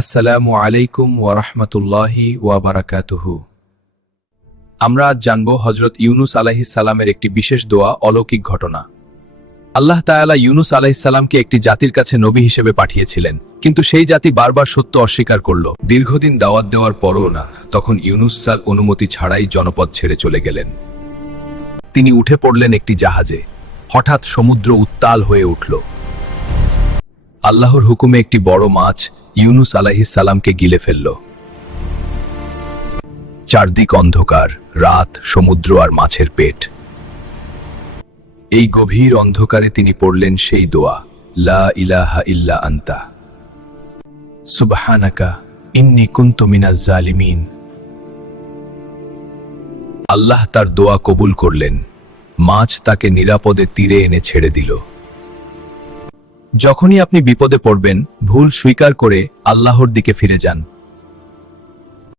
আসসালামু আলাইকুম ওয়ারাহমাতুল্লাহি ওয়াবারাকাতুহু। আমরা আজ জানব হজরত ইউনুস আলাইহিস সালামের একটি বিশেষ দোয়া, অলৌকিক ঘটনা। আল্লাহ তাআলা ইউনুস আলাইহিস সালামকে একটি জাতির কাছে নবী হিসেবে পাঠিয়েছিলেন, কিন্তু সেই জাতি বারবার সত্য অস্বীকার করল। দীর্ঘদিন দাওয়াত দেওয়ার পরও না, তখন ইউনুস তার অনুমতি ছাড়াই জনপদ ছেড়ে চলে গেলেন। তিনি উঠে পড়লেন একটি জাহাজে। হঠাৎ সমুদ্র উত্তাল হয়ে উঠল। আল্লাহর হুকুমে একটি বড় মাছ ইউনুস আলাইহিস সালামকে গিলে ফেলল। চারদিক অন্ধকার, রাত, সমুদ্র আর মাছের পেট। এই গভীর অন্ধকারে তিনি পড়লেন সেই দোয়া, লা ইলাহা ইল্লা আনতা সুবহানাকা ইন্নী কুনতু মিনাজ জালিমিন। আল্লাহ তার দোয়া কবুল করলেন। মাছ তাকে নিরাপদে তীরে এনে ছেড়ে দিল। যখনই আপনি বিপদে পড়বেন, ভুল স্বীকার করে আল্লাহর দিকে ফিরে যান।